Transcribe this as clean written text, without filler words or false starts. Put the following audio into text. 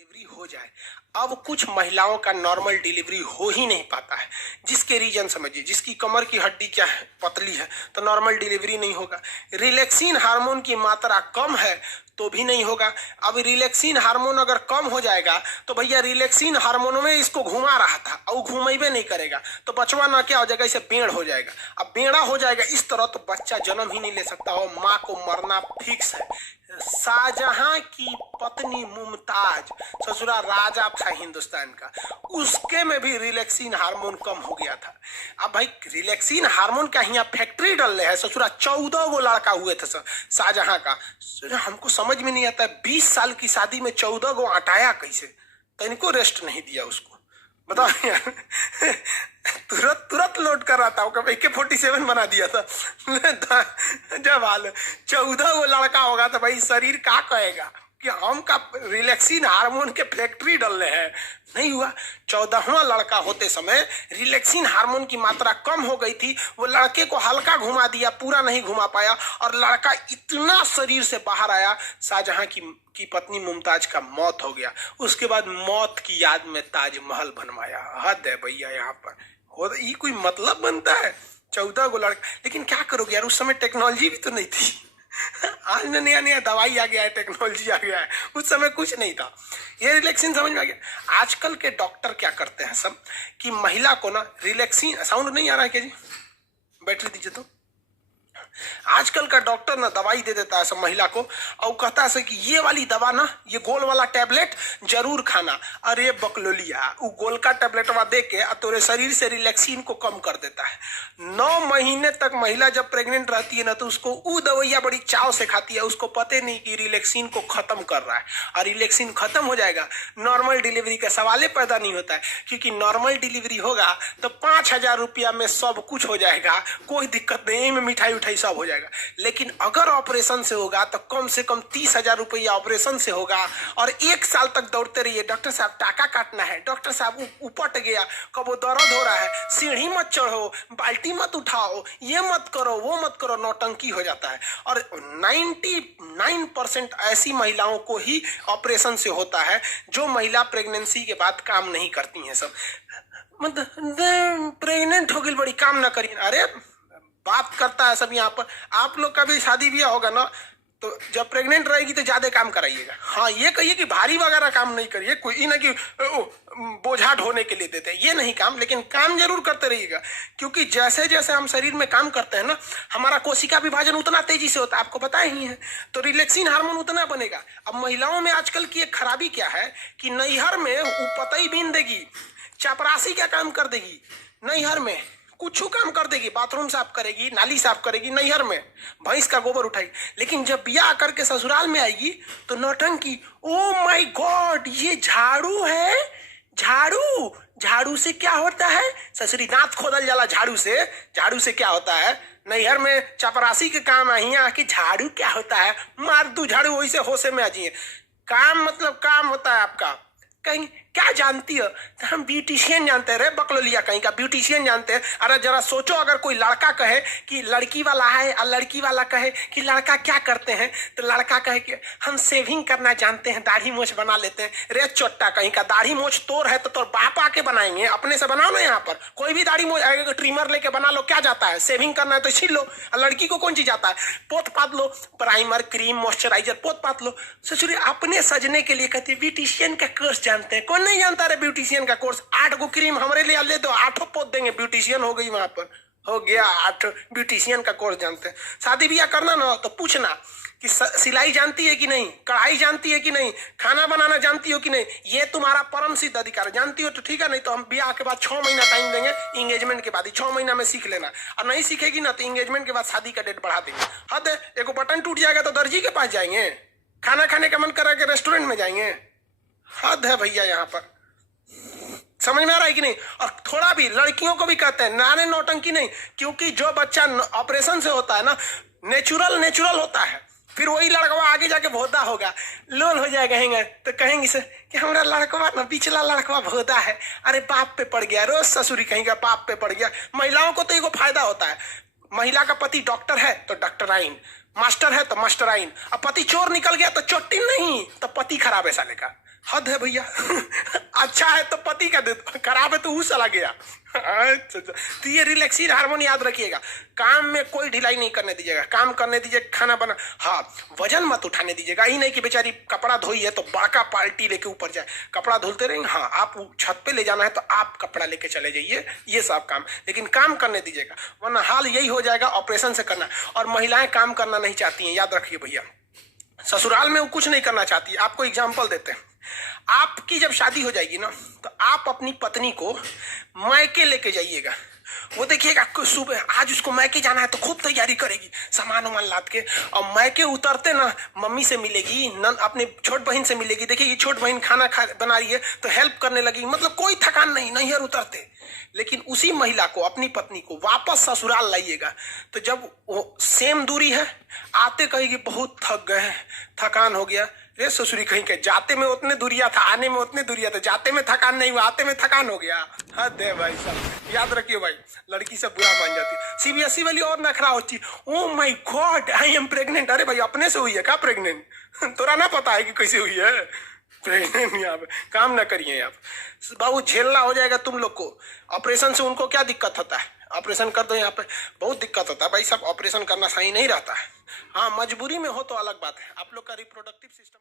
Delivery हो जाए। अब कुछ महिलाओं का नॉर्मल डिलीवरी हो ही नहीं पाता है, जिसके रीजन समझिए। जिसकी कमर की हड्डी क्या है, पतली है, तो नॉर्मल डिलीवरी नहीं होगा। रिलैक्सिन हार्मोन की मात्रा कम है तो भी नहीं होगा। अब रिलैक्सिन हार्मोन अगर कम हो जाएगा तो भैया रिलैक्सिन हार्मोन में इसको घुमा रहा था और घुमेबे नहीं करेगा तो बचवा ना क्या हो जाएगा, इसे बेड़ हो जाएगा। अब बेड़ा हो जाएगा इस तरह तो बच्चा जन्म ही नहीं ले सकता और माँ को मरना फिक्स है। शाहजहां की पत्नी मुमताज, ससुरा राजा था हिंदुस्तान का, उसके में भी रिलैक्सिन हार्मोन कम हो गया था। अब भाई रिलैक्सिन हार्मोन का यहाँ फैक्ट्री डल रहे हैं। ससुरा 14 गो लड़का हुए थे शाहजहां का। हमको समझ में नहीं आता है 20 साल की शादी में 14 गो हटाया कैसे, तो इनको रेस्ट नहीं दिया उसको, बताओ यार। तुरंत तुरंत लोड कर रहा था, AK-47 बना दिया था। जब हाल 14 वो लड़का होगा तो भाई शरीर क्या कहेगा कि हम का रिलैक्सिन हार्मोन के फैक्ट्री डल रहे हैं। नहीं हुआ। 14वां लड़का होते समय रिलैक्सिन हार्मोन की मात्रा कम हो गई थी। वो लड़के को हल्का घुमा दिया, पूरा नहीं घुमा पाया, और लड़का इतना शरीर से बाहर आया, शाहजहां की पत्नी मुमताज का मौत हो गया। उसके बाद मौत की याद में ताजमहल बनवाया। हद है भैया यहाँ पर। हो ये कोई मतलब बनता है? 14 गो लड़का। लेकिन क्या करोगे यार, उस समय टेक्नोलॉजी भी तो नहीं थी। आज नया नया दवाई आ गया है, टेक्नोलॉजी आ गया है, उस समय कुछ नहीं था। ये रिलैक्सिन समझ में आ गया। आजकल के डॉक्टर क्या करते हैं सब कि महिला को ना रिलैक्सिन, साउंड नहीं आ रहा है क्या जी, बैटरी दीजिए तो। आजकल का डॉक्टर ना दवाई दे देता है सब महिला को और कहता है कि ये वाली दवा ना, ये गोल वाला टैबलेट जरूर खाना। अरे बकलोलिया, वो गोल का टैबलेटवा दे के तोरे शरीर से रिलैक्सिन को कम कर देता है। 9 महीने तक महिला जब प्रेग्नेंट रहती है ना तो उसको वो दवाइयां बड़ी चाव से खाती है। उसको पता नहीं कि रिलैक्सिन को खत्म कर रहा है, और रिलैक्सिन खत्म हो जाएगा नॉर्मल डिलीवरी का सवाल पैदा नहीं होता है। क्योंकि नॉर्मल डिलीवरी होगा तो 5,000 रुपया में सब कुछ हो जाएगा, कोई दिक्कत नहीं, में मिठाई उठाई सब हो जाएगा। लेकिन अगर ऑपरेशन से होगा तो कम से कम 30,000 रुपया ऑपरेशन से होगा, और 1 साल तक दौड़ते रहिए, डॉक्टर साहब टाका काटना है, डॉक्टर साहब उपट गया, कब वो दर्द हो रहा है, सीढ़ी मत चढ़ो, बाल्टी मत उठाओ, ये मत करो, वो मत करो, नौटंकी हो जाता है। और 99% ऐसी महिलाओं को ही ऑपरेशन से होता है जो महिला प्रेगनेंसी के बाद काम नहीं करती हैं। सब मतलब प्रेग्नेंट हो गई बड़ी काम ना करिए। अरे बात करता है सब यहाँ पर। आप लोग का भी शादी ब्याह होगा ना तो जब प्रेग्नेंट रहेगी तो ज्यादा काम कराइएगा। हाँ, ये कहिए कि भारी वगैरह काम नहीं करिए, कोई ना कि बोझा ढोने के लिए देते हैं, ये नहीं काम, लेकिन काम जरूर करते रहिएगा। क्योंकि जैसे जैसे हम शरीर में काम करते हैं ना, हमारा कोशिका विभाजन उतना तेजी से होता है, आपको पता ही है। तो रिलैक्सिन हार्मोन उतना बनेगा। अब महिलाओं में आजकल की एक खराबी क्या है कि नैहर में वो पतई बीन देगी, चपरासी क्या काम कर देगी, नैहर में कुछ काम कर देगी, बाथरूम साफ करेगी, नाली साफ करेगी, नैहर में भैंस का गोबर उठाएगी। लेकिन जब ब्याह करके ससुराल में आएगी तो नौटंकी। ओ माय गॉड, ये झाड़ू है, झाड़ू, झाड़ू से क्या होता है? ससुरी दांत खोदल जाला झाड़ू से। झाड़ू से क्या होता है? नैहर में चपरासी के काम है, यहाँ आके झाड़ू क्या होता है? मार दू झाड़ू, वही से होशे में आ जाइए। काम मतलब काम होता है आपका। कहीं क्या जानती हो? तो हम ब्यूटिशियन जानते हैं। रे बकलोलिया कहीं का ब्यूटिशियन जानते हैं। अरे जरा सोचो, अगर कोई लड़का कहे कि लड़की वाला है और लड़की वाला कहे कि लड़का क्या करते हैं, तो लड़का कहे कि हम सेविंग करना जानते हैं, दाढ़ी मोछ बना लेते हैं। रे चोट्टा कहीं का, दाढ़ी मोछ तोर है तो तोर बाप आके बनाएंगे, अपने से बनाओ ना। यहाँ पर कोई भी दाढ़ी मोछ आएगा, ट्रिमर लेके बना लो, क्या जाता है? सेविंग करना है तो छील लो। और लड़की को कौन चीज जाता है? पोत पात लो, प्राइमर, क्रीम, मॉइस्चराइजर पोत पात लो। ससुरी अपने सजने के लिए कहती है ब्यूटिशियन का कोर्स जानते हैं। नहीं जानता रे ब्यूटिशियन का कोर्स? 8 गो क्रीम हमारे लिए ले दो, 8 पोत देंगे, ब्यूटिशियन हो गई। वहां पर हो गया 8 ब्यूटिशियन का कोर्स जानते हैं। शादी ब्याह करना ना तो पूछना कि सिलाई जानती है कि नहीं, कढ़ाई जानती है कि नहीं, खाना बनाना जानती हो कि नहीं। ये तुम्हारा परम सिद्ध अधिकार। जानती हो तो ठीक है, नहीं तो हम ब्याह के बाद 6 महीना टाइम देंगे, इंगेजमेंट के बाद ही 6 महीना में सीख लेना। और नहीं सीखेगी ना तो इंगेजमेंट के बाद शादी का डेट बढ़ा देंगे। हद है, एक बटन टूट जाएगा तो दर्जी के पास जाएंगे, खाना खाने का मन करा के रेस्टोरेंट में जाएंगे। हद है भैया यहाँ पर। समझ में आ रहा है कि नहीं? और थोड़ा भी लड़कियों को भी कहते हैं नाने नौटंकी नहीं, क्योंकि जो बच्चा ऑपरेशन से होता है ना, नेचुरल होता है। फिर वही लड़कवा आगे जाके भोदा होगा, लोल हो जाएगा, कहेंगे तो कहेंगे से कि हमारा लड़कवा ना, पिछला लड़कवा भोदा है, अरे बाप पे पड़ गया, रोज ससुरी कहेंगे बाप पे पड़ गया। महिलाओं को तो एगो फायदा होता है, महिला का पति डॉक्टर है तो डॉक्टराइन, मास्टर है तो मास्टराइन। अब पति चोर निकल गया तो चोट्टी नहीं, तो पति खराब है साले का। हद है भैया। अच्छा है तो पति का दे दो, खराब है तो वो चला गया। अच्छा, तो ये रिलैक्सिन हार्मोन याद रखिएगा। काम में कोई ढिलाई नहीं करने दीजिएगा, काम करने दीजिए, खाना बना, हाँ वजन मत उठाने दीजिएगा। ही नहीं कि बेचारी कपड़ा धोई है तो बड़का पार्टी लेके ऊपर जाए, कपड़ा धुलते रहेंगे। हाँ आप छत पे ले जाना है तो आप कपड़ा लेके चले जाइए, ये सब काम, लेकिन काम करने दीजिएगा, वरना हाल यही हो जाएगा ऑपरेशन से करना। और महिलाएं काम करना नहीं चाहती हैं, याद रखिए भैया, ससुराल में वो कुछ नहीं करना चाहती। आपको एग्जाम्पल देते हैं, आपकी जब शादी हो जाएगी ना तो आप अपनी पत्नी को मायके लेके जाइएगा। वो देखिएगा सुबह आज उसको मायके जाना है तो खूब तैयारी करेगी, सामान वामान लाद के, और मायके उतरते ना मम्मी से मिलेगी, नन अपने छोट बहन से मिलेगी, देखिए छोट बहन खाना बना रही है तो हेल्प करने लगी, मतलब कोई थकान नहीं, नैहर उतरते। लेकिन उसी महिला को, अपनी पत्नी को वापस ससुराल लाइएगा तो जब वो सेम दूरी है, आते कहेगी बहुत थक गए हैं, थकान हो गया। रे ससुरी कहीं के, जाते में उतने दूरिया था, आने में उतने दूरिया था, जाते में थकान नहीं हुआ, आते में थकान हो गया। हद है भाई साहब, याद रखिए भाई, लड़की सब बुरा मान जाती है। सीबीएसई वाली और नखरा होती, oh my God I am pregnant. अरे भाई अपने से हुई है क्या प्रेग्नेंट? तोरा ना पता है कि कैसे हुई है प्रेग्नेंट? यहाँ पे काम ना करिए आप बाबू, झेलना हो जाएगा तुम लोग को। ऑपरेशन से उनको क्या दिक्कत होता है, ऑपरेशन कर दो, यहाँ पे बहुत दिक्कत होता है भाई साहब, ऑपरेशन करना सही नहीं रहता है। हाँ मजबूरी में हो तो अलग बात है। आप लोग का रिप्रोडक्टिव सिस्टम